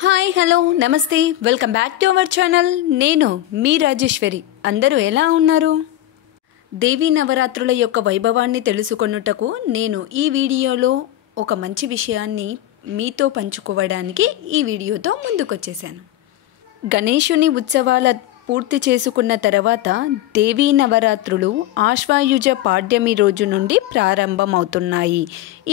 Hi hello నమస్తే welcome back to our channel. నేను మీ రాజేశ్వరి. అందరూ ఎలా ఉన్నారు? దేవీ నవరాత్రుల యొక్క వైభవాన్ని తెలుసుకొనుటకు నేను ఈ వీడియోలో ఒక మంచి విషయాన్ని మీతో పంచుకోవడానికి ఈ వీడియోతో ముందుకొచ్చేసాను. గణేశుని ఉత్సవాల పూర్తి చేసుకున్న తర్వాత దేవీ నవరాత్రులు ఆశ్వాయుజ పాడ్యమి రోజు నుండి ప్రారంభమవుతున్నాయి.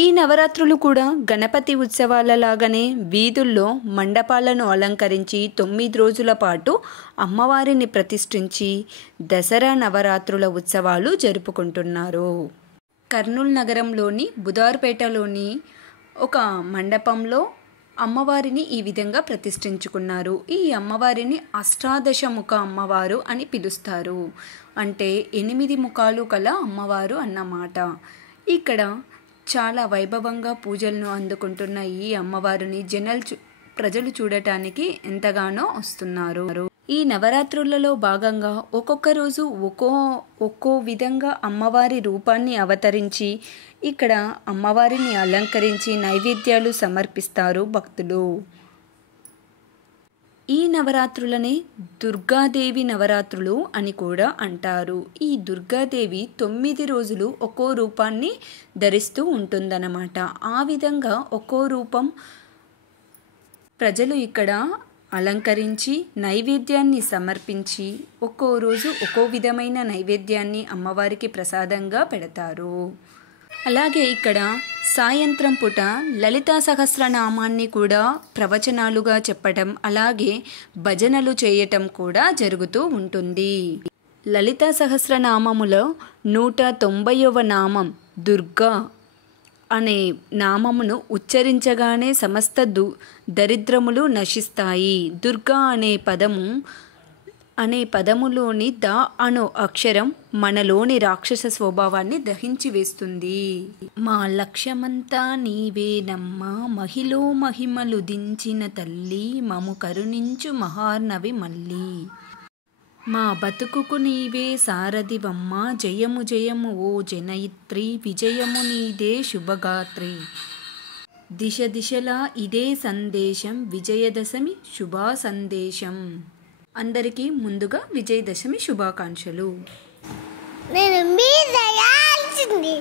ఈ నవరాత్రులు కూడా గణపతి ఉత్సవాలలాగానే వీధుల్లో మండపాలను అలంకరించి 9 రోజుల పాటు అమ్మవారిని ప్రతిష్ఠించి దసరా నవరాత్రుల ఉత్సవాలు జరుపుకుంటున్నారు. కర్నూలు నగరంలోని బుధార్పేటలోని ఒక మండపంలో అమ్మవారిని ఈ విధంగా ప్రతిష్ఠించుకున్నారు. ఈ అమ్మవారిని అష్టాదశముఖ అమ్మవారు అని పిలుస్తారు. అంటే 8 ముఖాలు కల అమ్మవారు అన్నమాట. ఇక్కడ చాలా వైభవంగా పూజలను అందుకుంటున్న ఈ అమ్మవారిని ప్రజలు చూడటానికి ఎంతగానో వస్తున్నారు. ఈ నవరాత్రులలో భాగంగా ఒక్కొక్క రోజు ఒక్కో విధంగా అమ్మవారి రూపాన్ని అవతరించి ఇక్కడ అమ్మవారిని అలంకరించి నైవేద్యాలు సమర్పిస్తారు భక్తులు. ఈ నవరాత్రులనే దుర్గాదేవి నవరాత్రులు అని కూడా అంటారు. ఈ దుర్గాదేవి 9 రోజులు ఒక్కో రూపాన్ని ధరిస్తూ ఉంటుందన్నమాట. ఆ విధంగా ఒక్కో రూపం ప్రజలు ఇక్కడ అలంకరించి నైవేద్యాన్ని సమర్పించి ఒక్కో రోజు ఒక్కో విధమైన నైవేద్యాన్ని అమ్మవారికి ప్రసాదంగా పెడతారు. అలాగే ఇక్కడ సాయంత్రం పూట లలితా సహస్రనామాన్ని కూడా ప్రవచనాలుగా చెప్పటం, అలాగే భజనలు చేయటం కూడా జరుగుతూ ఉంటుంది. లలితా సహస్రనామములో 190వ నామం దుర్గా అనే నామమును ఉచ్చరించగానే సమస్త దరిద్రములు నశిస్తాయి. దుర్గా అనే పదములోని ద అను అక్షరం మనలోని రాక్షస స్వభావాన్ని దహించి వేస్తుంది. మా లక్ష్యమంతా నీవేనమ్మా, మహిలో మహిమలు దించిన తల్లి, మము కరుణించు మహార్నవి మల్లి. మా బతుకుకు నీవే సారథివమ్మ, జయము జయము ఓ జనయిత్రి, విజయము నీదే శుభగాత్రి. దిశ దిశలా ఇదే సందేశం, విజయదశమి శుభా సందేశం. అందరికీ ముందుగా విజయదశమి శుభాకాంక్షలు. నేను మీ దయాల్సింది